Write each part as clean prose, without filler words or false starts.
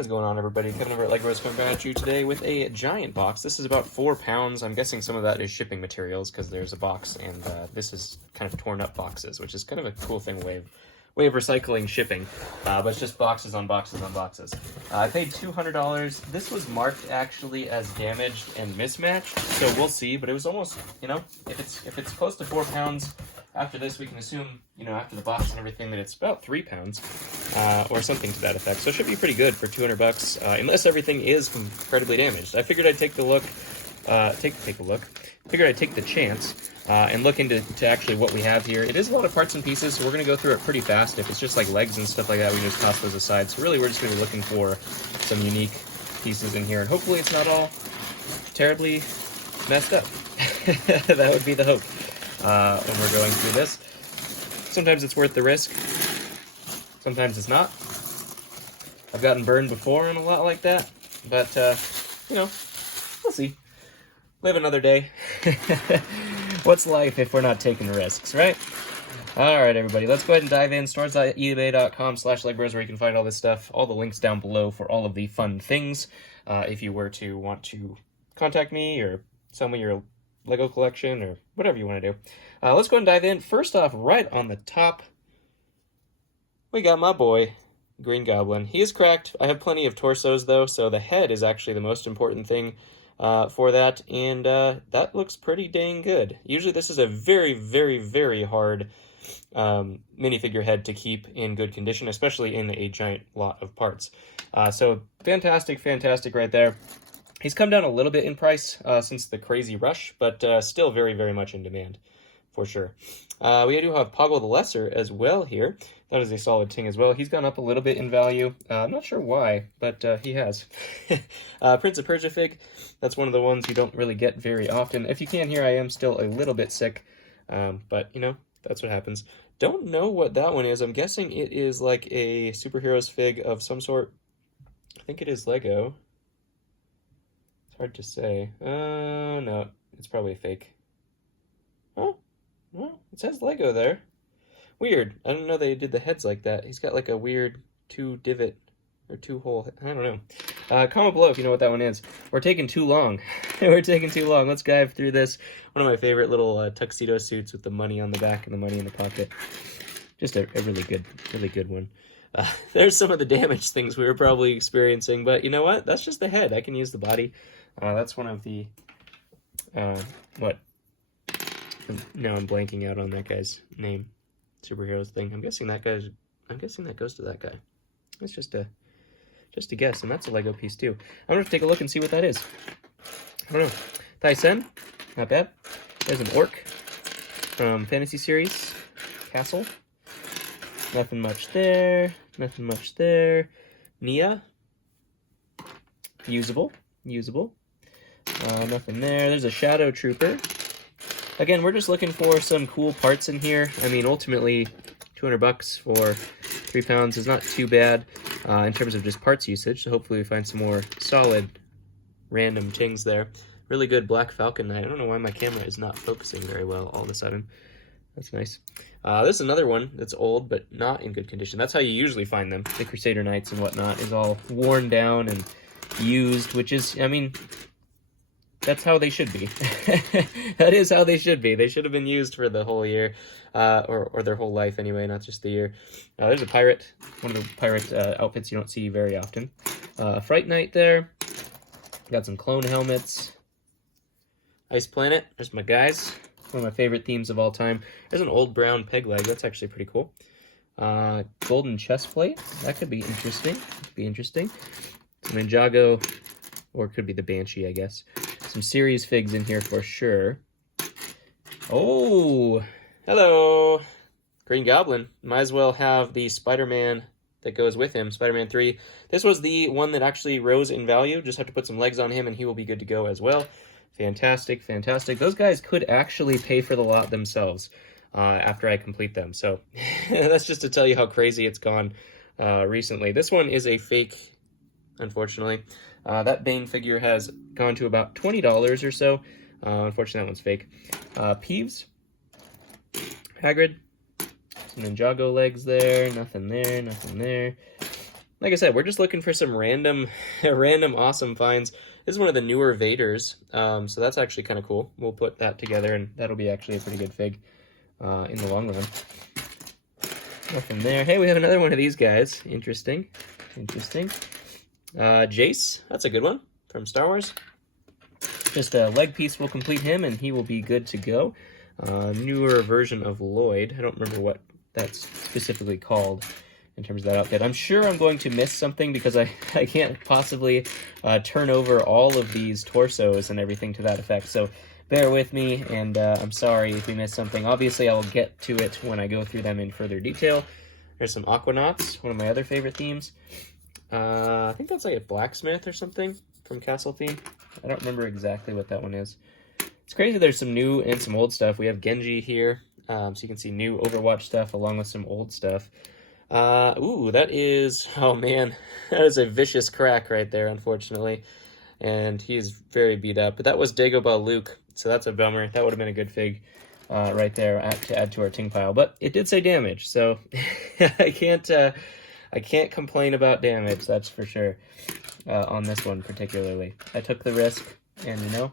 What's going on, everybody? Kevin over at Legos coming back at you today with a giant box. This is about 4 pounds. I'm guessing some of that is shipping materials because there's a box, and this is kind of torn up boxes, which is kind of a cool thing, way of recycling shipping. But it's just boxes on boxes on boxes. I paid $200. This was marked actually as damaged and mismatched, so we'll see. But it was almost, you know, if it's close to 4 pounds. After this, we can assume, you know, after the box and everything, that it's about 3 pounds, or something to that effect. So it should be pretty good for $200, unless everything is incredibly damaged. I figured I'd take the look, Figured I'd take the chance and look into actually what we have here. It is a lot of parts and pieces, so we're going to go through it pretty fast. If it's just like legs and stuff like that, we can just toss those aside. So really, we're just going to be looking for some unique pieces in here, and hopefully it's not all terribly messed up. That would be the hope. When we're going through this. Sometimes it's worth the risk. Sometimes it's not. I've gotten burned before and a lot like that. But, you know, we'll see. Live another day. What's life if we're not taking risks, right? Alright, everybody, let's go ahead and dive in. Stores.ebay.com/legbros, where you can find all this stuff. All the links down below for all of the fun things. If you were to want to contact me or sell me your Lego collection or whatever you want to do. Let's go ahead and dive in. First off, right on the top, we got my boy, Green Goblin. He is cracked. I have plenty of torsos, though, so the head is actually the most important thing for that, and that looks pretty dang good. Usually this is a very, very, very hard minifigure head to keep in good condition, especially in a giant lot of parts. So fantastic, fantastic right there. He's come down a little bit in price since the crazy rush, but still very, very much in demand, for sure. We do have Poggle the Lesser as well here. That is a solid ting as well. He's gone up a little bit in value. I'm not sure why, but he has. Prince of Persia fig. That's one of the ones you don't really get very often. If you can hear, I am still a little bit sick, but, you know, that's what happens. Don't know what that one is. I'm guessing it is like a superheroes fig of some sort. I think it is Lego. Hard to say. No, it's probably fake. Oh, well, it says Lego there. Weird. I didn't know they did the heads like that. He's got like a weird 2-divot or 2-hole. I don't know. Comment below if you know what that one is. We're taking too long. We're taking too long. Let's dive through this. One of my favorite little tuxedo suits with the money on the back and the money in the pocket. Just a really good one. There's some of the damaged things we were probably experiencing, but you know what? That's just the head. I can use the body. That's one of the, what? Now I'm blanking out on that guy's name. Superheroes thing. I'm guessing that goes to that guy. It's just a guess, and that's a Lego piece too. I'm gonna take a look and see what that is. I don't know. Tyson, not bad. There's an orc from Fantasy Series, Castle. Nothing much there. Nothing much there. Nia, usable. Nothing there. There's a Shadow Trooper. Again, we're just looking for some cool parts in here. I mean, ultimately, $200 for 3 pounds is not too bad in terms of just parts usage. So hopefully we find some more solid, random tings there. Really good Black Falcon Knight. I don't know why my camera is not focusing very well all of a sudden. That's nice. This is another one that's old, but not in good condition. That's how you usually find them. The Crusader Knights and whatnot is all worn down and used, which is, I mean, that's how they should be. That is how they should be. They should have been used for the whole year, or their whole life anyway, not just the year. There's a pirate, one of the pirate outfits you don't see very often. Fright Knight there. Got some clone helmets. Ice Planet, there's my guys. One of my favorite themes of all time. There's an old brown peg leg. That's actually pretty cool. Golden chest plate. That could be interesting. Some Ninjago, or it could be the Banshee, I guess. Some series figs in here for sure. Oh, hello. Green Goblin. Might as well have the Spider-Man that goes with him, Spider-Man 3. This was the one that actually rose in value. Just have to put some legs on him and he will be good to go as well. Fantastic, fantastic. Those guys could actually pay for the lot themselves after I complete them. So that's just to tell you how crazy it's gone recently. This one is a fake, unfortunately. That Bane figure has gone to about $20 or so. Unfortunately, that one's fake. Peeves. Hagrid. Some Ninjago legs there. Nothing there, nothing there. like I said, we're just looking for some random, random awesome finds. This is one of the newer Vaders, so that's actually kind of cool. We'll put that together, and that'll be actually a pretty good fig in the long run. Nothing there. Hey, we have another one of these guys. Interesting. Interesting. Jace, that's a good one from Star Wars. Just a leg piece will complete him, and he will be good to go. Newer version of Lloyd. I don't remember what that's specifically called in terms of that outfit. I'm sure I'm going to miss something because I can't possibly turn over all of these torsos and everything to that effect. So bear with me, and I'm sorry if we missed something. Obviously, I will get to it when I go through them in further detail. There's some Aquanauts, one of my other favorite themes. I think that's like a blacksmith or something from Castle Theme. I don't remember exactly what that one is. It's crazy there's some new and some old stuff. We have Genji here, so you can see new Overwatch stuff along with some old stuff. Ooh, that is, oh man, that is a vicious crack right there, unfortunately. And he is very beat up. But that was Dagobah Luke, so that's a bummer. That would have been a good fig right there to add to our ting pile. But it did say damage, so I can't complain about damage, that's for sure, on this one particularly. I took the risk, and you know,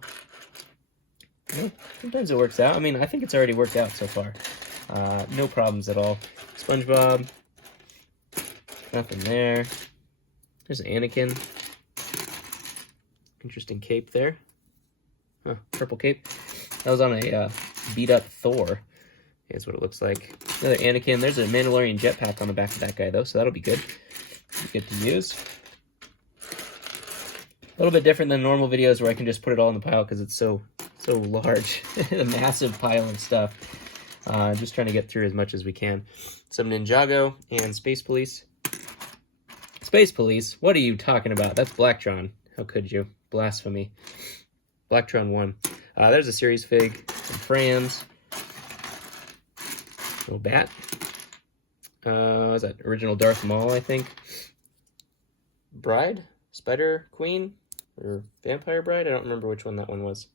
sometimes it works out. I mean, I think it's already worked out so far. No problems at all. SpongeBob, nothing there. There's Anakin. Interesting cape there. Huh, purple cape. That was on a beat-up Thor. Here's what it looks like. Another Anakin. There's a Mandalorian jetpack on the back of that guy, though, so that'll be good. Good to use. A little bit different than normal videos where I can just put it all in the pile because it's so large. A massive pile of stuff. Just trying to get through as much as we can. Some Ninjago and Space Police. Space Police? What are you talking about? That's Blacktron. How could you? Blasphemy. Blacktron 1. There's a series fig. Some Frans. Little bat. Is that original Darth Maul, I think? Bride? Spider Queen? Or Vampire Bride? I don't remember which one that one was.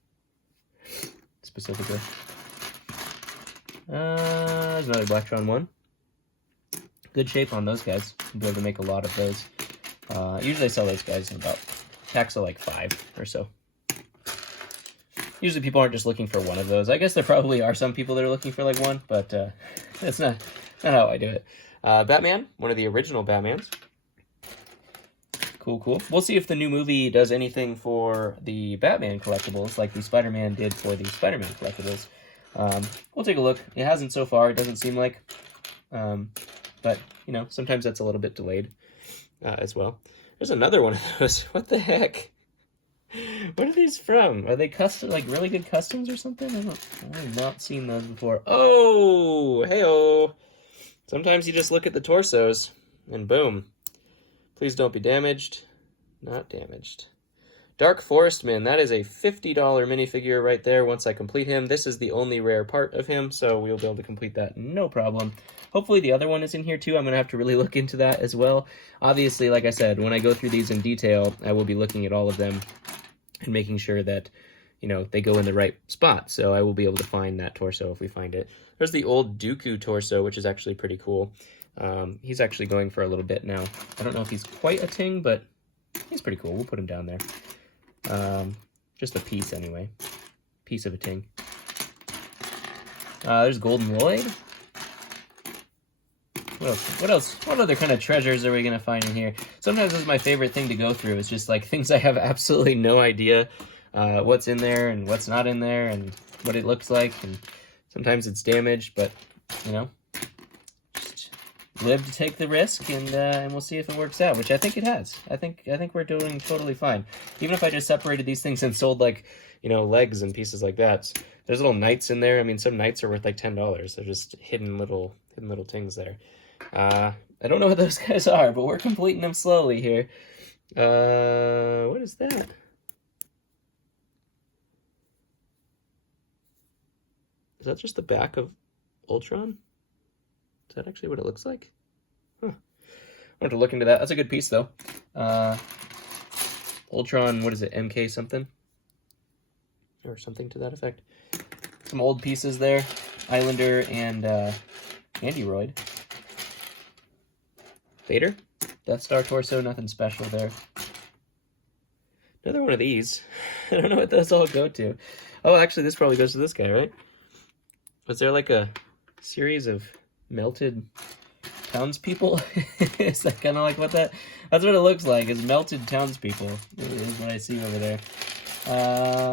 Specifically. There's another Blacktron 1. Good shape on those guys. I'll be able to make a lot of those. Usually I sell those guys in about packs of like 5 or so. Usually people aren't just looking for one of those. I guess there probably are some people that are looking for like one, but that's not how I do it. Batman, one of the original Batmans. Cool, cool. We'll see if the new movie does anything for the Batman collectibles like the Spider-Man did for the Spider-Man collectibles. We'll take a look. It hasn't so far, it doesn't seem like. But, you know, sometimes that's a little bit delayed as well. There's another one of those. What the heck? What are these from? Are they custom, like really good customs or something? I have not seen those before. Oh, hey-oh. Sometimes you just look at the torsos and boom. Please don't be damaged. Not damaged. Dark Forestman, that is a $50 minifigure right there once I complete him. This is the only rare part of him, so we'll be able to complete that no problem. Hopefully the other one is in here too. I'm going to have to really look into that as well. Obviously, like I said, when I go through these in detail, I will be looking at all of them and making sure that, you know, they go in the right spot. So I will be able to find that torso if we find it. There's the old Dooku torso, which is actually pretty cool. He's actually going for a little bit now. I don't know if he's quite a ting, but he's pretty cool. We'll put him down there. Just a piece anyway. Piece of a ting. There's Golden Lloyd. What else? What other kind of treasures are we going to find in here? Sometimes this is my favorite thing to go through. It's just like things I have absolutely no idea what's in there and what's not in there and what it looks like. And sometimes it's damaged, but, you know, just live to take the risk and we'll see if it works out, which I think it has. I think we're doing totally fine. Even if I just separated these things and sold, like, you know, legs and pieces like that. There's little knights in there. I mean, some knights are worth like $10. They're just hidden little things there. I don't know what those guys are, but we're completing them slowly here. What is that? Is that just the back of Ultron? Is that actually what it looks like? Huh. I want to look into that. That's a good piece, though. Ultron, what is it? MK something? Or something to that effect. Some old pieces there. Islander and Android. Vader? Death Star torso, nothing special there. Another one of these. I don't know what those all go to. Oh, actually, this probably goes to this guy, right? Was there like a series of melted townspeople? Is that kind of like what that... That's what it looks like, is melted townspeople. Is what I see over there.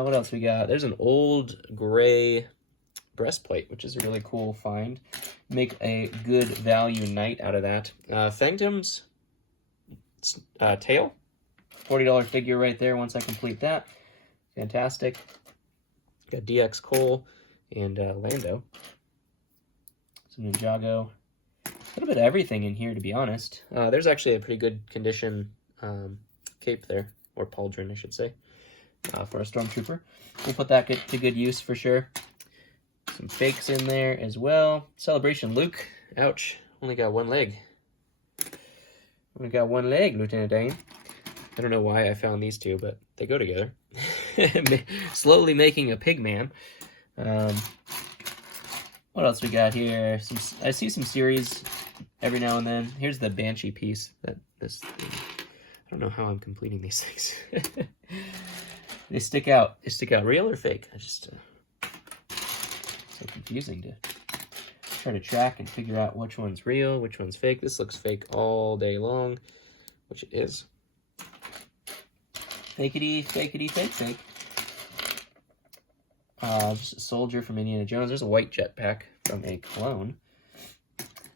What else we got? There's an old gray breastplate, which is a really cool find. Make a good value knight out of that. Fangdom's tail. $40 figure right there once I complete that. Fantastic. Got DX Cole and Lando. Some Ninjago. A little bit of everything in here, to be honest. There's actually a pretty good condition cape there, or pauldron, I should say, for a Stormtrooper. We'll put that to good use for sure. Some fakes in there as well. Celebration Luke. Ouch. Only got one leg. Only got one leg, Lieutenant Dan. I don't know why I found these two, but they go together. Slowly making a pig man. What else we got here? I see some series every now and then. Here's the Banshee piece. I don't know how I'm completing these things. They stick out. They stick out. Real or fake? I just so confusing to try to track and figure out which one's real, which one's fake. This looks fake all day long, which it is. Fakety, fakety, fake, fake. Just a soldier from Indiana Jones. There's a white jetpack from a clone.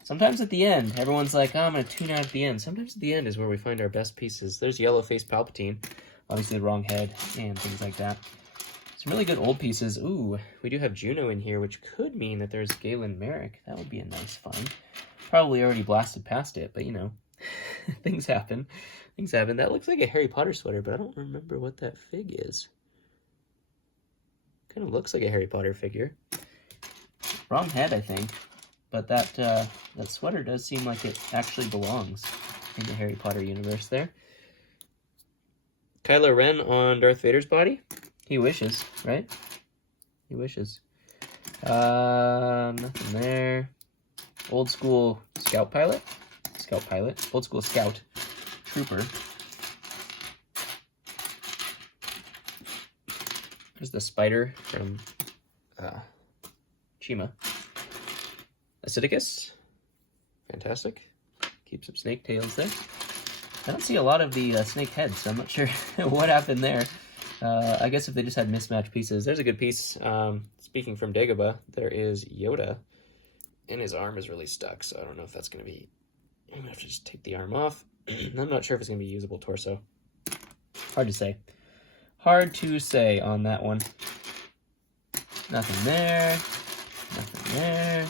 Sometimes at the end, everyone's like, oh, I'm going to tune out at the end. Sometimes at the end is where we find our best pieces. There's yellow-faced Palpatine. Obviously the wrong head and things like that. Some really good old pieces. Ooh, we do have Juno in here, which could mean that there's Galen Merrick. That would be a nice find. Probably already blasted past it, but you know, things happen. Things happen. That looks like a Harry Potter sweater, but I don't remember what that fig is. Kind of looks like a Harry Potter figure. Wrong head, I think. But that sweater does seem like it actually belongs in the Harry Potter universe there. Kylo Ren on Darth Vader's body. He wishes, right? He wishes. Nothing there. Old school scout pilot. Scout pilot. Old school scout. Trooper. There's the spider from Chima. Acidicus. Fantastic. Keep some snake tails there. I don't see a lot of the snake heads, so I'm not sure what happened there. I guess if they just had mismatched pieces. There's a good piece. Speaking from Dagobah, there is Yoda, and his arm is really stuck, so I don't know if that's going to be... I'm going to have to just take the arm off. I'm not sure if it's going to be usable torso. Hard to say. Hard to say on that one. Nothing there. Nothing there.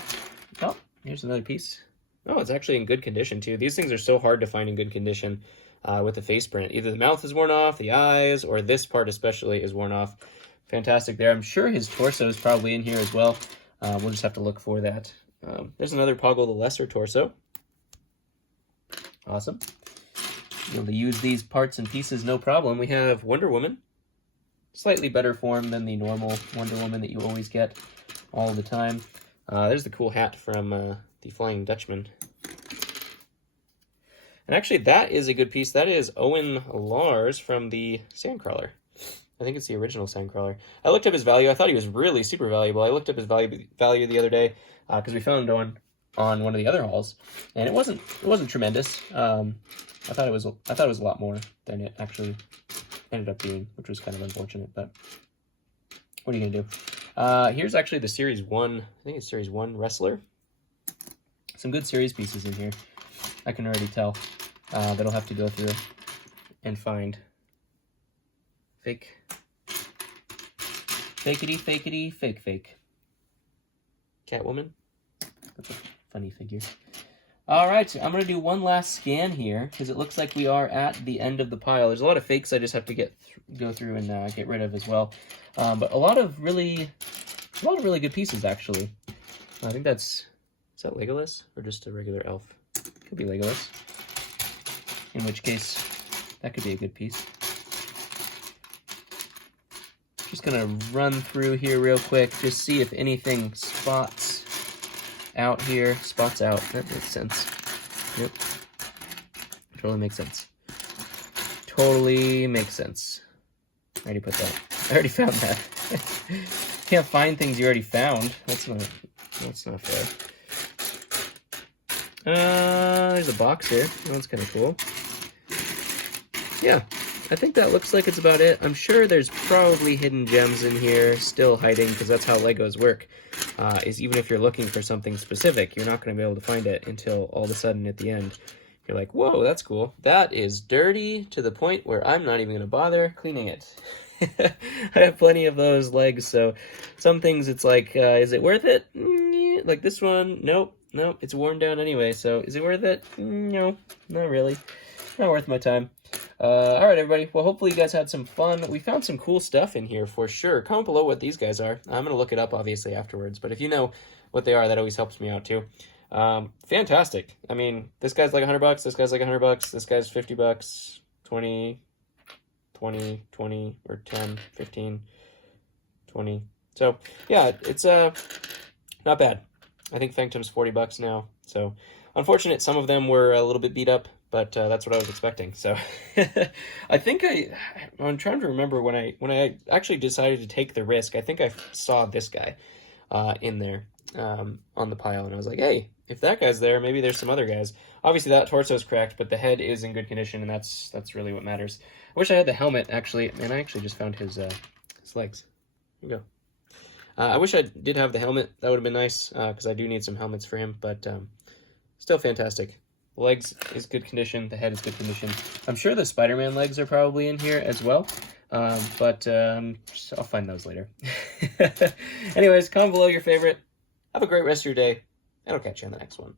Oh, here's another piece. Oh, it's actually in good condition, too. These things are so hard to find in good condition with the face print. Either the mouth is worn off, the eyes, or this part especially is worn off. Fantastic there. I'm sure his torso is probably in here as well. We'll just have to look for that. There's another Poggle the Lesser torso. Awesome. Be able to use these parts and pieces no problem. We have Wonder Woman. Slightly better form than the normal Wonder Woman that you always get all the time. There's the cool hat from the Flying Dutchman. And actually, that is a good piece. That is Owen Lars from the Sandcrawler. I think it's the original Sandcrawler. I looked up his value. I thought he was really super valuable. I looked up his value the other day because we found on one of the other hauls, and it wasn't tremendous. I thought it was a lot more than it actually ended up being, which was kind of unfortunate. But what are you gonna do? Here's actually the Series 1. I think it's Series 1 Wrestler. Some good series pieces in here. I can already tell that I'll have to go through and find. Fake. Fakety, fakety, fake, fake. Catwoman. That's a funny figure. All right, so I'm going to do one last scan here because it looks like we are at the end of the pile. There's a lot of fakes I just have to go through and get rid of as well. But a lot of really good pieces, actually. I think is that Legolas or just a regular elf? Could be Legolas. In which case, that could be a good piece. Just gonna run through here real quick, just see if anything spots out here. Spots out, that makes sense. Yep. Totally makes sense. Totally makes sense. I already put that. I already found that. Can't find things you already found. That's not fair. There's a box here. That one's kind of cool. Yeah, I think that looks like it's about it. I'm sure there's probably hidden gems in here, still hiding, because that's how Legos work. Is even if you're looking for something specific, you're not going to be able to find it until all of a sudden at the end, you're like, whoa, that's cool. That is dirty to the point where I'm not even going to bother cleaning it. I have plenty of those legs, so some things it's like, is it worth it? Like this one, nope, it's worn down anyway, so is it worth it? No, not really. Not worth my time. All right, everybody. Well, hopefully you guys had some fun. We found some cool stuff in here for sure. Comment below what these guys are. I'm going to look it up, obviously, afterwards. But if you know what they are, that always helps me out, too. Fantastic. I mean, this guy's like $100. This guy's like $100. This guy's $50. 20, 20, 20, or 10, 15, 20. So, yeah, it's not bad. I think Phantom's $40 now. So, unfortunate, some of them were a little bit beat up. But that's what I was expecting. So I think I'm trying to remember when I actually decided to take the risk. I think I saw this guy in there on the pile, and I was like, hey, if that guy's there, maybe there's some other guys. Obviously that torso's cracked, but the head is in good condition, and that's really what matters. I wish I had the helmet actually, and I actually just found his legs. Here we go. I wish I did have the helmet. That would have been nice because I do need some helmets for him, but still fantastic. The legs is good condition. The head is good condition. I'm sure the Spider-Man legs are probably in here as well, but I'll find those later. Anyways, comment below your favorite. Have a great rest of your day, and I'll catch you on the next one.